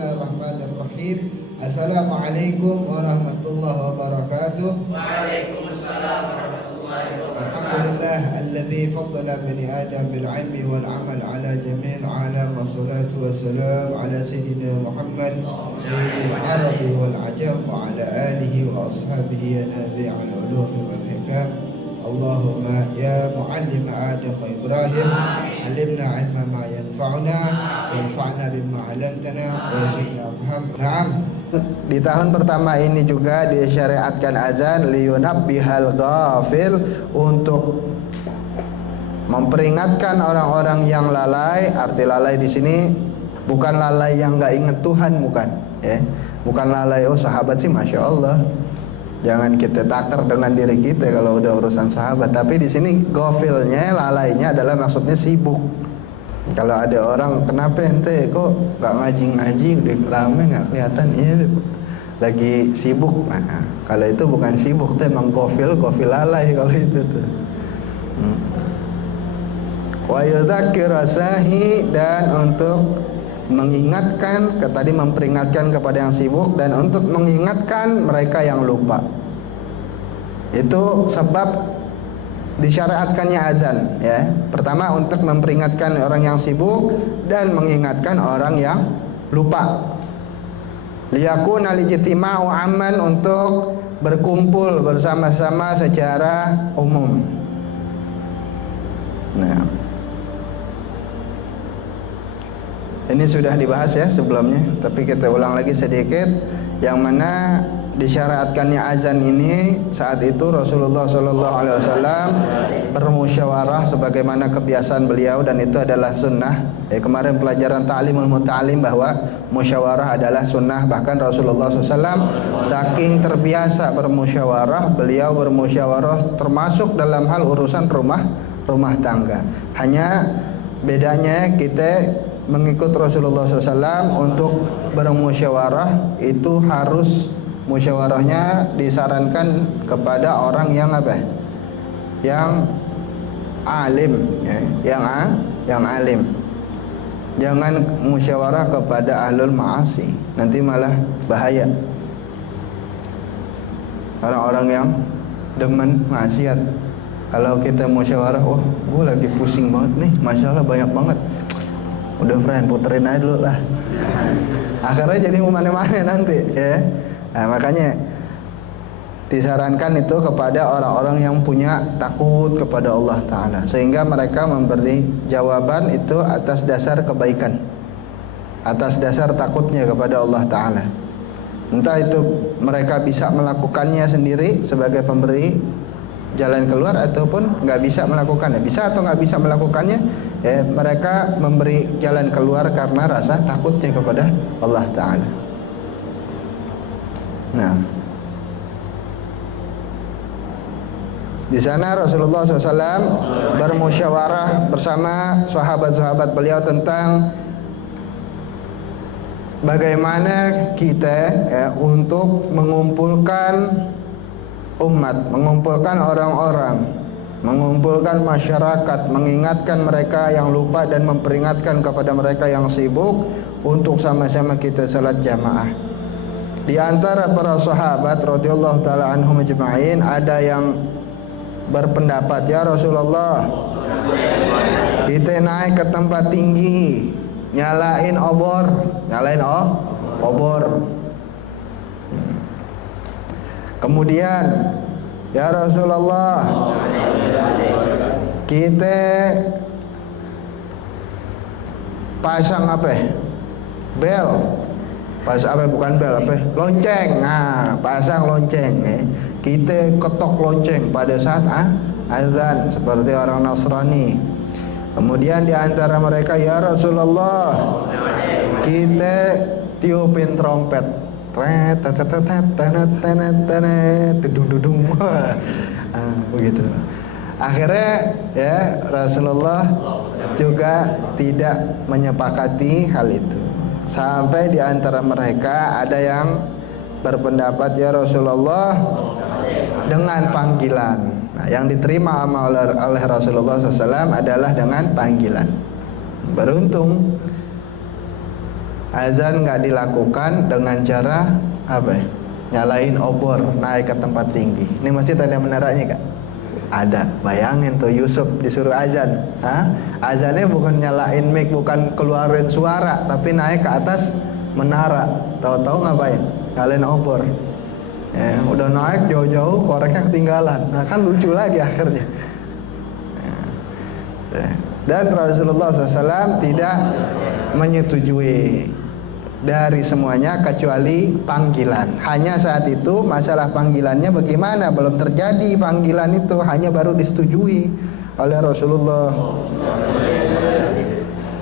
Bismillahirrahmanirrahim. Assalamualaikum warahmatullahi wabarakatuh. Waalaikumsalam warahmatullahi wabarakatuh. Alhamdulillah alladzi faddala bani Adam bil ilmi wal amal ala jami'il alam, wassalatu wassalamu ala sayyidina Muhammad sayyidil arabi wal ajam wa ala alihi wa ashabihi ya nabi'al ulum wal hikam. Allahumma ya muallim Adam wa Ibrahim, alimna ilma ma yanfa'una, wanfa'na bima 'allamtana wa zidna faham. Naam. Di tahun pertama ini juga disyariatkan azan liyunabbihal ghafil, untuk memperingatkan orang-orang yang lalai. Arti lalai di sini bukan lalai yang nggak ingat Tuhan, bukan, ya. Bukan lalai, oh sahabat sih masya Allah, jangan kita takar dengan diri kita kalau udah urusan sahabat. Tapi di sini ghafilnya, lalainya adalah maksudnya sibuk. Kalau ada orang, kenapa ente kok nggak ngaji-ngaji, udah lama nggak kelihatan, iya lagi sibuk. Nah, kalau itu bukan sibuk, itu emang ghafil lalai kalau itu tuh. Wa yudzakir rasahi, dan untuk mengingatkan, tadi memperingatkan kepada yang sibuk, dan untuk mengingatkan mereka yang lupa. Itu sebab disyariatkannya azan, ya. Pertama untuk memperingatkan orang yang sibuk dan mengingatkan orang yang lupa. Liyakuna lijtima'u amman, untuk berkumpul bersama-sama secara umum. Nah, ini sudah dibahas ya sebelumnya, tapi kita ulang lagi sedikit. Yang mana disyariatkannya azan ini, saat itu Rasulullah SAW bermusyawarah sebagaimana kebiasaan beliau, dan itu adalah sunnah. Kemarin pelajaran ta'limul muta'alim bahwa musyawarah adalah sunnah. Bahkan Rasulullah SAW saking terbiasa bermusyawarah, beliau bermusyawarah termasuk dalam hal urusan rumah tangga. Hanya bedanya kita mengikut Rasulullah SAW untuk bermusyawarah itu harus musyawarahnya disarankan kepada orang yang apa? Yang alim, ya. Yang alim. Jangan musyawarah kepada ahlul ma'asi, nanti malah bahaya. Orang-orang yang demen maksiat, kalau kita musyawarah, wah, gue lagi pusing banget nih, masalah banyak banget. Udah friend, puterin aja dulu lah. Akhirnya jadi mana-mana nanti, ya. Nah, makanya disarankan itu kepada orang-orang yang punya takut kepada Allah Ta'ala, sehingga mereka memberi jawaban itu atas dasar kebaikan, atas dasar takutnya kepada Allah Ta'ala. Entah itu mereka bisa melakukannya sendiri sebagai pemberi jalan keluar, ataupun nggak bisa melakukannya. Bisa atau nggak bisa melakukannya, ya, mereka memberi jalan keluar karena rasa takutnya kepada Allah Ta'ala. Nah, di sana Rasulullah SAW bermusyawarah bersama sahabat-sahabat beliau tentang bagaimana kita, ya, untuk mengumpulkan umat, mengumpulkan orang-orang, mengumpulkan masyarakat, mengingatkan mereka yang lupa dan memperingatkan kepada mereka yang sibuk untuk sama-sama kita salat jamaah. Di antara para sahabat radhiyallahu taala anhum ajma'in ada yang berpendapat, ya Rasulullah, kita naik ke tempat tinggi, nyalain obor. Kemudian, ya Rasulullah, kita pasang apa? Bel. Bukan bel, lonceng. Nah, pasang lonceng, ya. Kita ketok lonceng pada saat azan seperti orang Nasrani. Kemudian di antara mereka, ya Rasulullah, kita tiupin trompet. Begitu. Akhirnya, ya, Rasulullah juga tidak menyepakati hal itu. Sampai di antara mereka ada yang berpendapat, ya Rasulullah, dengan panggilan. Nah, yang diterima oleh Rasulullah SAW adalah dengan panggilan. Beruntung azan nggak dilakukan dengan cara apa ya? Nyalain obor, naik ke tempat tinggi. Ini masjid ada menaranya Kak? Ada. Bayangin tuh Yusuf disuruh azan. Azannya bukan nyalain mic, bukan keluarin suara, tapi naik ke atas menara. Tahu-tahu ngapain? Nyalain obor. Ya, udah naik jauh-jauh, koreknya ketinggalan. Nah kan lucu lagi akhirnya. Dan Rasulullah SAW tidak menyetujui dari semuanya kecuali panggilan. Hanya saat itu masalah panggilannya bagaimana, belum terjadi panggilan itu, hanya baru disetujui oleh Rasulullah.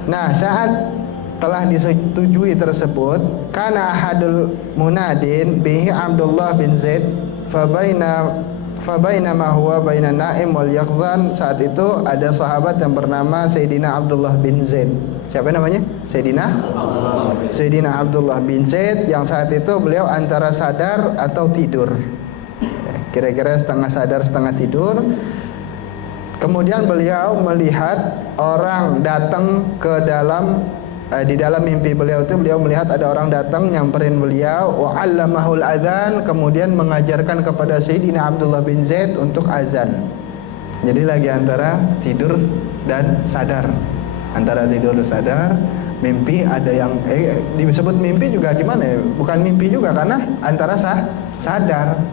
Nah, saat telah disetujui tersebut, kana ahadul munadin bihi Abdullah bin Zaid fabaina ma huwa baina naim wal yaqzan. Saat itu ada sahabat yang bernama Sayyidina Abdullah bin Zaid. Siapa namanya? Sayyidina Abdullah bin Zaid, yang saat itu beliau antara sadar atau tidur. Kira-kira setengah sadar setengah tidur. Kemudian beliau melihat orang datang ke dalam di dalam mimpi beliau itu, beliau melihat ada orang datang nyamperin beliau, wa 'allamahul adzan, kemudian mengajarkan kepada Sayyidina Abdullah bin Zaid untuk azan. Jadi lagi antara tidur dan sadar. Antara tidur dan sadar, mimpi ada yang disebut mimpi juga gimana ya? Bukan mimpi juga karena antara sadar.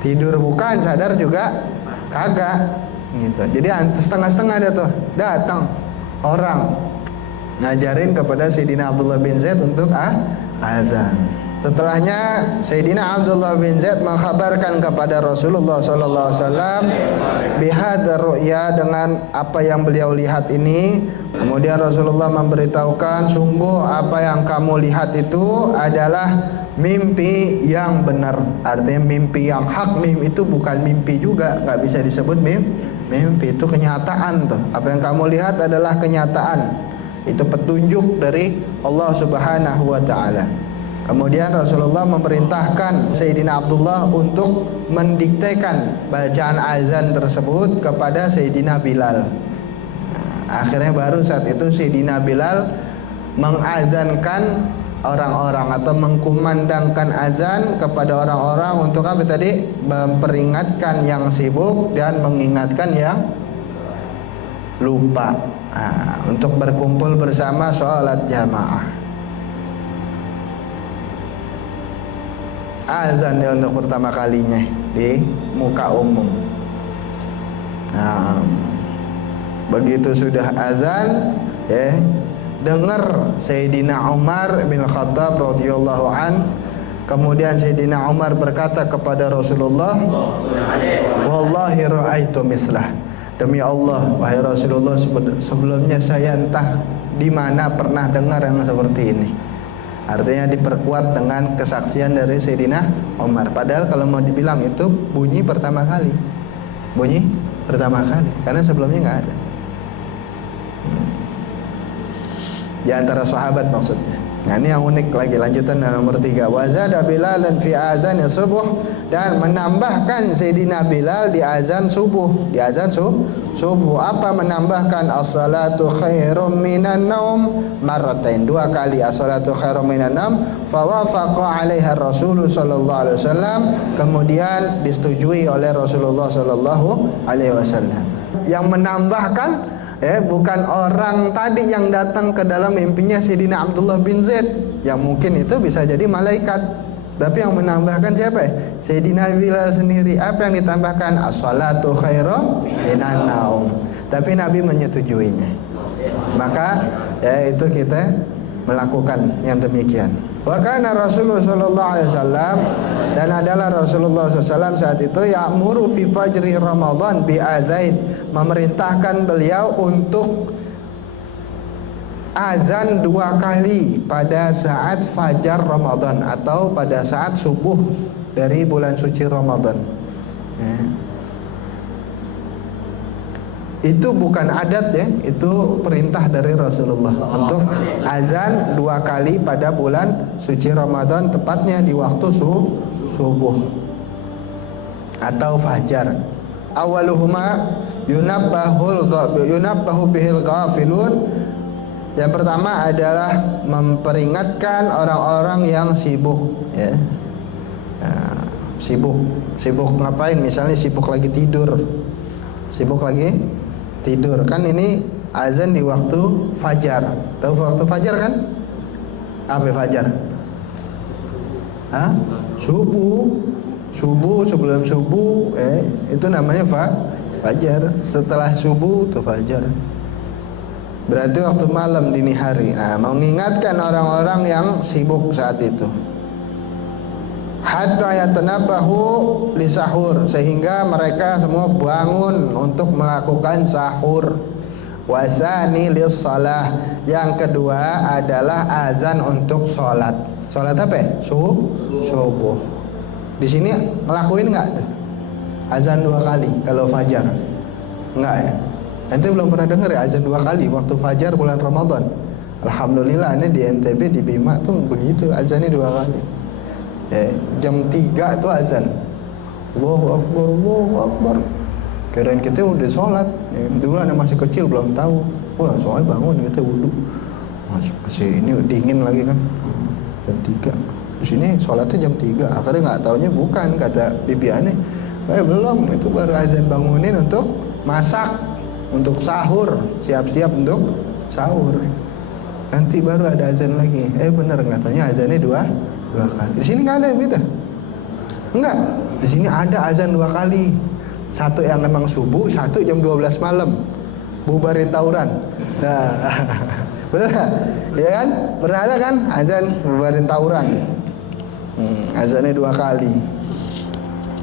Tidur bukan, sadar juga kagak gitu. Jadi setengah-setengah ada tuh. Datang orang ngajarin kepada Sayyidina Abdullah bin Zaid untuk azan. Setelahnya Sayyidina Abdullah bin Zaid mengkhabarkan kepada Rasulullah SAW bihadzar ru'ya, dengan apa yang beliau lihat ini. Kemudian Rasulullah memberitahukan, sungguh apa yang kamu lihat itu adalah mimpi yang benar. Artinya mimpi yang hak. Mimpi itu bukan mimpi juga, nggak bisa disebut mimpi, itu kenyataan tuh. Apa yang kamu lihat adalah kenyataan. Itu petunjuk dari Allah Subhanahu wa taala. Kemudian Rasulullah memerintahkan Sayyidina Abdullah untuk mendiktekan bacaan azan tersebut kepada Sayyidina Bilal. Akhirnya baru saat itu Sayyidina Bilal mengazankan orang-orang atau mengkumandangkan azan kepada orang-orang untuk apa tadi? Memperingatkan yang sibuk dan mengingatkan yang lupa. Untuk berkumpul bersama sholat jamaah. Azan ya untuk pertama kalinya di muka umum. Nah, begitu sudah azan, dengar Sayyidina Umar bin Khattab radhiyallahu an. Kemudian Sayyidina Umar berkata kepada Rasulullah, "Wallahi ra'aitu mislah." Demi Allah, wahai Rasulullah, sebelumnya saya entah di mana pernah dengar yang seperti ini. Artinya diperkuat dengan kesaksian dari Sayyidina Umar. Padahal kalau mau dibilang itu bunyi pertama kali. Bunyi pertama kali, karena sebelumnya nggak ada. Di antara sahabat maksudnya. Nah, ini yang unik lagi, lanjutan nomor 3. Wazada Bilalan fi adzan subuh, dan menambahkan Sayyidina Bilal di azan subuh. Di azan subuh apa menambahkan? As-salatu khairum minan naum marratain, 2 kali as-salatu khairum minan naum. Fawafaqa 'alaiha Rasul sallallahu alaihi wasallam, kemudian disetujui oleh Rasulullah sallallahu alaihi wasallam. Yang menambahkan bukan orang tadi yang datang ke dalam mimpinya Sayyidina Abdullah bin Zaid, yang mungkin itu bisa jadi malaikat. Tapi yang menambahkan siapa? Sayyidina Bilal sendiri. Apa yang ditambahkan? As-salatu khairum minan naum. Tapi Nabi menyetujuinya. Maka itu kita melakukan yang demikian. Wa kana Rasulullah sallallahu alaihi wasallam, dan adalah Rasulullah SAW saat itu ya'muru fi fajri Ramadan bi adzain, memerintahkan beliau untuk azan 2 kali pada saat fajar Ramadan atau pada saat subuh dari bulan suci Ramadan. Itu bukan adat ya, itu perintah dari Rasulullah untuk azan 2 kali pada bulan suci Ramadan, tepatnya di waktu subuh atau fajar. Awaluhuma yunabbahu bihil ghafilun, Yang pertama adalah memperingatkan orang-orang yang sibuk, ya. Nah, sibuk ngapain? Misalnya sibuk lagi tidur, kan ini azan di waktu fajar. Tahu waktu fajar kan? Apa fajar? Hah? Subuh, sebelum subuh, itu namanya fajar. Setelah subuh itu fajar. Berarti waktu malam, dini hari. Nah, mengingatkan orang-orang yang sibuk saat itu. Hatta yatanabahu li sahur, sehingga mereka semua bangun untuk melakukan sahur. Wasani lis salah, yang kedua adalah azan untuk sholat. Sholat apa ya? Subuh. Di sini ngelakuin nggak tuh? Azan 2 kali kalau fajar? Enggak ya? Ente belum pernah dengar ya azan 2 kali waktu fajar bulan Ramadan? Alhamdulillah, ini di NTB di Bima tuh begitu, azannya 2 kali. Jam 3 itu azan. Allahu Akbar. Kirain kita udah sholat. Dulu anak masih kecil belum tahu. Soalnya bangun kita wudu. Masih ini dingin lagi kan. Jam 3. Di sini sholatnya jam 3. Akhirnya nggak taunya bukan, kata bibi aneh. Belum, itu baru azan bangunin untuk masak, untuk sahur, siap-siap untuk sahur. Nanti baru ada azan lagi. Bener, nggak taunya azannya dua kali. Di sini nggak ada gitu. Enggak. Di sini ada azan 2 kali. Satu yang memang subuh, satu jam 12 malam. Bubarin tawuran. Nah, bener nggak? Ya kan? Pernah ada kan azan bubarin tawuran? Azannya 2 kali.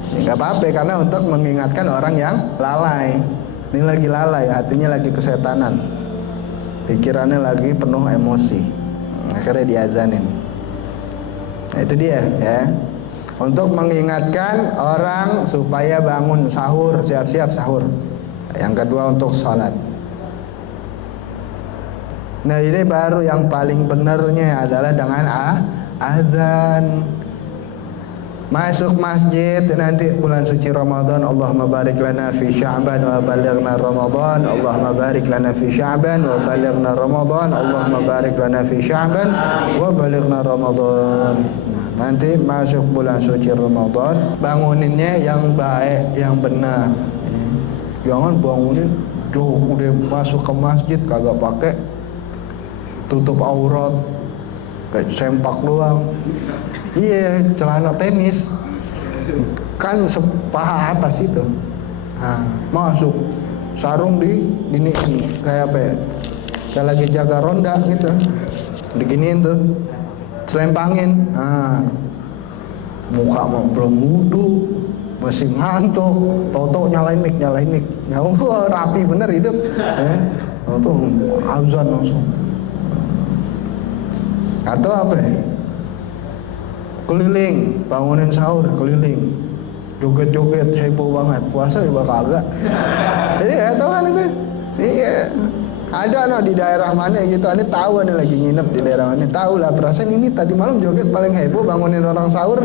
Ya, gak apa-apa, karena untuk mengingatkan orang yang lalai. Ini lagi lalai, hatinya lagi kesetanan, pikirannya lagi penuh emosi. Akhirnya diazanin. Nah, itu dia ya. Untuk mengingatkan orang supaya bangun sahur, siap-siap sahur. Yang kedua untuk sholat. Nah, ini baru yang paling benernya adalah dengan azan. Masuk masjid nanti bulan suci Ramadan, Allahumma barik lana fi Sya'ban wa balighna Ramadan, Allahumma barik lana fi Sya'ban wa balighna Ramadan, Allahumma barik lana fi Sya'ban wa balighna Ramadan. Nanti masuk bulan suci Ramadan, banguninnya yang baik, yang benar. Jangan bangunin udah masuk ke masjid kagak pakai tutup aurat, kayak sempak doang. Iya, celana tenis kan sepaha atas itu. Nah, masuk sarung di gini kayak apa ya? Kayak lagi jaga ronda gitu. Diginiin tuh, selempangin. Nah, muka mau belum wudu, masih ngantuk. Toto nyalain mic. Rapi bener hidup. Toto azan langsung. Atau apa ya? Keliling, bangunin sahur, keliling, joget-joget, heboh banget. Puasa juga kagak. Iya, tahu kan itu? Iya. Ada di daerah mana gitu, ini tahu ada lagi nginep di daerah mana. Tahu lah, perasaan ini tadi malam joget paling heboh, bangunin orang sahur.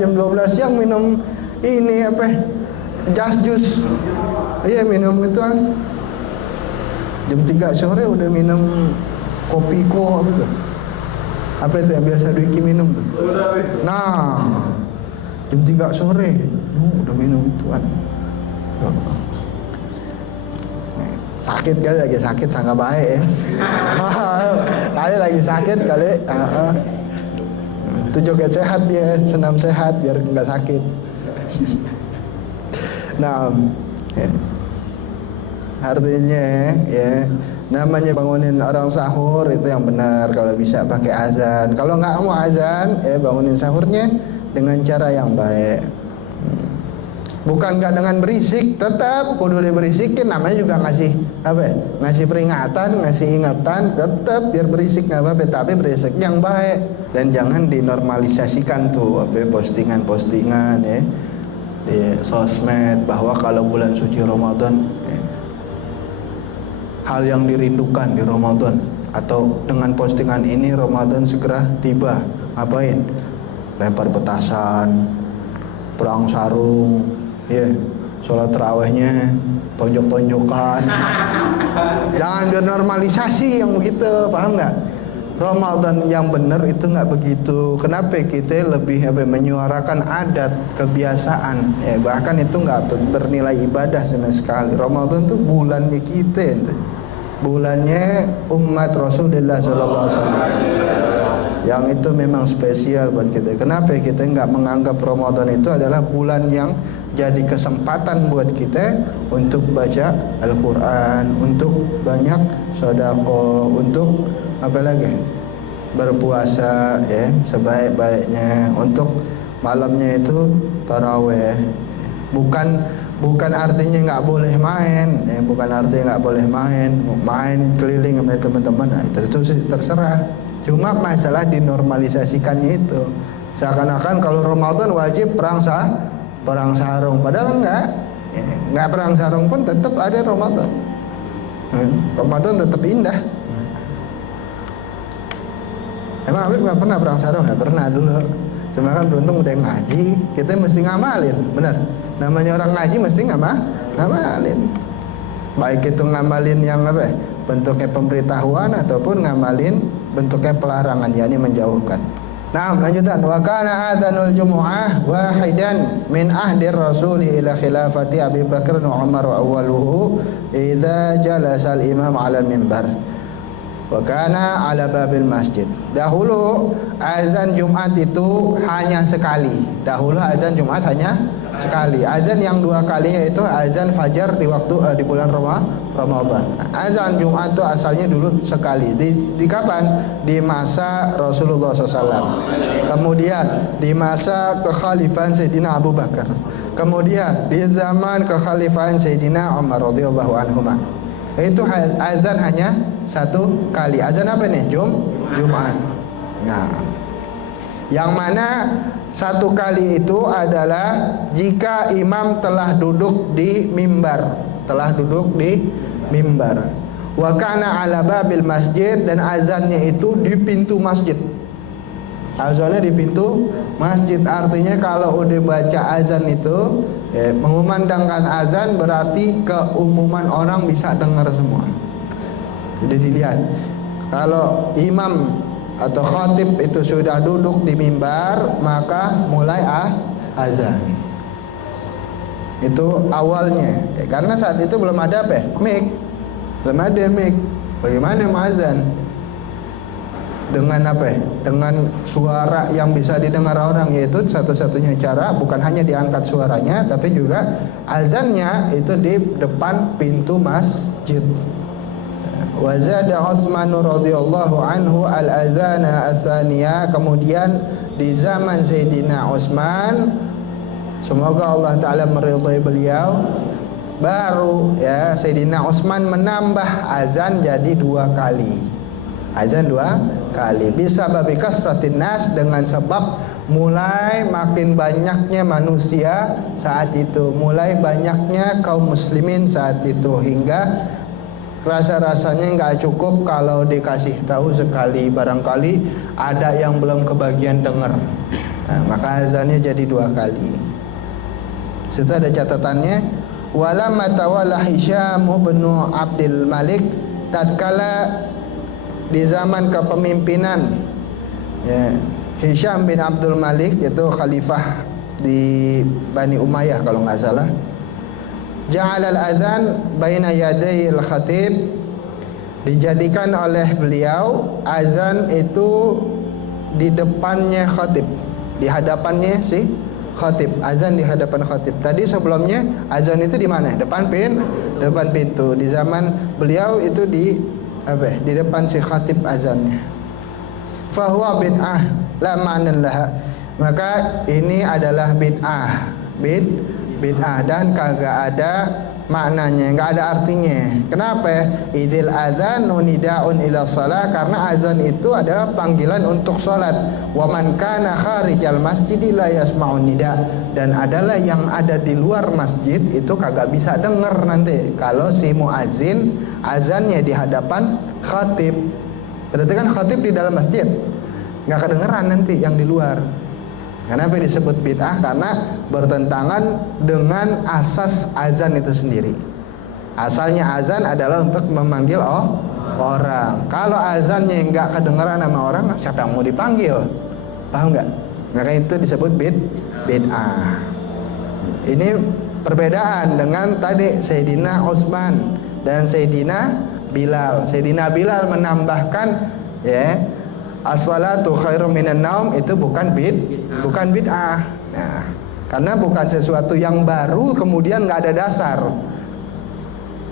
Jam 12 siang minum ini apa? Jus. Iya, minum itu kan. Jam 3 sore udah minum kopi gitu. Apa itu yang biasa Dwiki minum tuh? Nah, jam 3 sore udah minum itu kan. Sakit kali, lagi sakit sangat baik ya. Kali lagi sakit kali. Itu joget sehat dia, senam sehat biar nggak sakit. Nah, artinya ya, namanya bangunin orang sahur itu yang benar. Kalau bisa pakai azan. Kalau nggak mau azan, bangunin sahurnya dengan cara yang baik. Bukan nggak dengan berisik, tetap kudu diberisikin. Namanya juga ngasih apa ya? Ngasih peringatan, ngasih ingatan, tetap biar berisik nggak apa-apa, tapi berisik yang baik. Dan jangan dinormalisasikan tuh postingan-postingan ya di sosmed bahwa kalau bulan suci Ramadan hal yang dirindukan di Ramadan, atau dengan postingan ini Ramadan segera tiba. Ngapain? Lempar petasan, perang sarung, sholat tarawihnya tonjok-tonjokan. Jangan dinormalisasi yang begitu, paham nggak? Ramadan yang benar itu nggak begitu. Kenapa kita lebih menyuarakan adat, kebiasaan, ya bahkan itu nggak bernilai ibadah sama sekali. Ramadan itu bulannya kita, bulannya umat Rasulullah SAW, yang itu memang spesial buat kita. Kenapa kita nggak menganggap Ramadan itu adalah bulan yang jadi kesempatan buat kita untuk baca Al-Quran, untuk banyak sedekah, untuk apa lagi, berpuasa ya sebaik-baiknya, untuk malamnya itu taraweh. Bukan artinya nggak boleh main, ya, bukan artinya nggak boleh main keliling sama teman-teman, nah, itu sih terserah. Cuma masalah dinormalisasikannya itu, seakan-akan kalau Ramadan wajib perang sarung, padahal nggak perang sarung pun tetap ada Ramadan. Ramadan tetap indah. Emang Habib nggak pernah perang sarung? Nggak pernah dulu. Cuma kan beruntung udah ngaji, kita mesti ngamalin, benar. Namanya orang ngaji mesti ngamalin. Baik itu ngamalin yang apa? Bentuknya pemberitahuan ataupun ngamalin bentuknya pelarangan, yakni menjauhkan. Nah, lanjutan. Wa kana adzanul jumu'ah wahidan min ahdi Rasul ila khilafati Abi Bakar wa Umar wa awwaluhu idza jalasa al-imam 'ala al-mimbar. Wa kana 'ala babil masjid. Dahulu azan Jumat itu hanya sekali. Dahulu azan Jumat hanya sekali. Azan yang dua kali yaitu azan fajar di waktu di bulan Ramadan. Azan Jumat itu asalnya dulu sekali. Di kapan? Di masa Rasulullah SAW. Kemudian di masa kekhalifahan Sayyidina Abu Bakar. Kemudian di zaman kekhalifahan Sayyidina Umar radhiyallahu anhuma. Itu azan hanya satu kali. Azan apa nih? Jumat. Nah, yang mana satu kali itu adalah jika imam telah duduk di mimbar, Wa kana 'ala babil masjid, dan azannya itu di pintu masjid. Azannya di pintu masjid, artinya kalau udah baca azan itu mengumandangkan azan berarti keumuman orang bisa dengar semua. Jadi dilihat, kalau imam atau khatib itu sudah duduk di mimbar, maka mulai azan. Itu awalnya, karena saat itu belum ada mic, Bagaimana mau azan? Dengan Dengan suara yang bisa didengar orang, yaitu satu-satunya cara bukan hanya diangkat suaranya, tapi juga azannya itu di depan pintu masjid. Wa zada Utsman radhiyallahu anhu al-adzana ats-tsaniyah. Kemudian di zaman Sayyidina Utsman, semoga Allah taala meridhai beliau, baru ya Sayyidina Utsman menambah azan jadi dua kali. Azan dua kali. Bisa babi kasratin nas, dengan sebab mulai makin banyaknya manusia saat itu, mulai banyaknya kaum muslimin saat itu, hingga rasa-rasanya nggak cukup kalau dikasih tahu sekali, barangkali ada yang belum kebagian dengar. Nah, maka azannya jadi dua kali. Situ ada catatannya. Walamma tawalla Hisham bin Abdul Malik, tatkala di zaman kepemimpinan Hisham bin Abdul Malik, yaitu khalifah di Bani Umayyah kalau nggak salah, ja'al al-adzan baina yaday al-khatib, dijadikan oleh beliau azan itu di depannya khatib, di hadapannya si khatib, azan di hadapan khatib. Tadi sebelumnya azan itu di mana? Depan pintu. Di zaman beliau itu di depan si khatib azannya. Fahuwa bid'ah la ma'nan laha. Maka ini adalah bid'ah dan kagak ada maknanya, enggak ada artinya. Kenapa? Idil adzanu nidaun ila shalah, karena azan itu adalah panggilan untuk salat. Wa man kana kharijal masjid la yasma'un nida, dan adalah yang ada di luar masjid itu kagak bisa dengar nanti kalau si muazin azannya di hadapan khatib. Berarti kan khatib di dalam masjid, enggak kedengeran nanti yang di luar. Kenapa disebut bid'ah? Karena bertentangan dengan asas azan itu sendiri. Asalnya azan adalah untuk memanggil orang. Kalau azannya nggak kedengaran sama orang, siapa yang mau dipanggil? Paham nggak? Maka itu disebut bid'ah. Ini perbedaan dengan tadi Sayyidina Utsman dan Sayyidina Bilal. Sayyidina Bilal menambahkan ya, as-salatu khairum minan naum, itu bukan bid'ah. Nah, karena bukan sesuatu yang baru kemudian nggak ada dasar.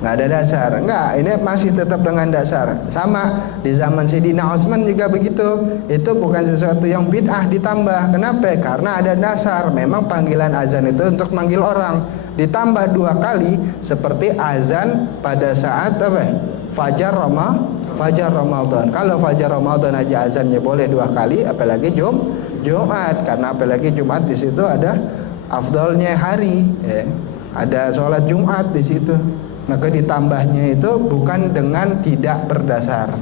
Enggak, ini masih tetap dengan dasar. Sama di zaman Sayyidina Utsman juga begitu. Itu bukan sesuatu yang bid'ah ditambah. Kenapa? Karena ada dasar. Memang panggilan azan itu untuk manggil orang. Ditambah 2 kali seperti azan pada saat apa? Fajar Ramadan. Kalau fajar Ramadan aja azannya boleh 2 kali, apalagi Jumat. Karena apalagi Jumat di situ ada afdalnya hari, ya. Ada sholat Jumat di situ. Maka ditambahnya itu bukan dengan tidak berdasar.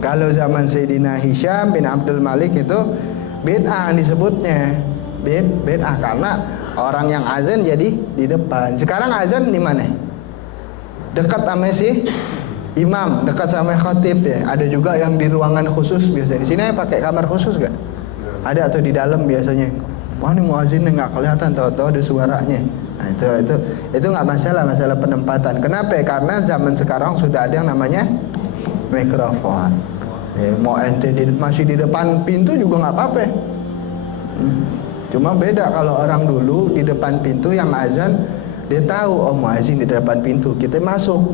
Kalau zaman Sayyidina Hisham bin Abdul Malik itu bid'ah disebutnya. Bid'ah karena orang yang azan jadi di depan. Sekarang azan di mana? Dekat sama si imam, dekat sama khatib ya. Ada juga yang di ruangan khusus biasanya. Di sini pakai kamar khusus gak? Ada atau di dalam biasanya. Wah, ini muazzinnya nggak kelihatan, tahu-tahu ada suaranya. Nah, itu nggak masalah penempatan. Kenapa? Karena zaman sekarang sudah ada yang namanya mikrofon. Ya, mau ente masih di depan pintu juga nggak apa-apa. Cuma beda kalau orang dulu di depan pintu yang azan, dia tahu muazzin di depan pintu, kita masuk.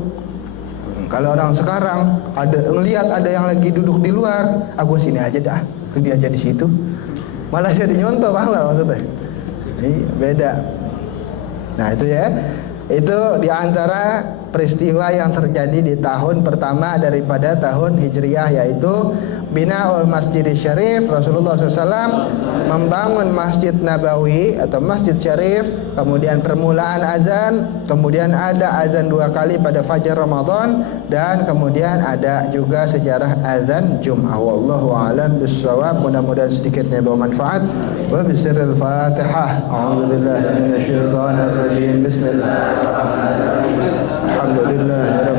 Kalau orang sekarang ngelihat ada yang lagi duduk di luar, aku sini aja dah, dia aja di situ. Malah jadi nyontoh, paham nggak maksudnya? Ini beda. Nah itu ya, itu diantara peristiwa yang terjadi di tahun pertama daripada tahun Hijriyah, yaitu Bina'ul Masjid Syarif. Rasulullah SAW membangun Masjid Nabawi atau Masjid Syarif, kemudian permulaan azan, kemudian ada azan 2 kali pada fajar Ramadan, dan kemudian ada juga sejarah azan Jum'ah. Wallahu a'lam bissawab. Mudah-mudahan sedikitnya bermanfaat. Wa bisirril Fatihah. A'udzubillahi minasyaitonir rajim. Bismillahirrahmanirrahim. Alhamdulillah.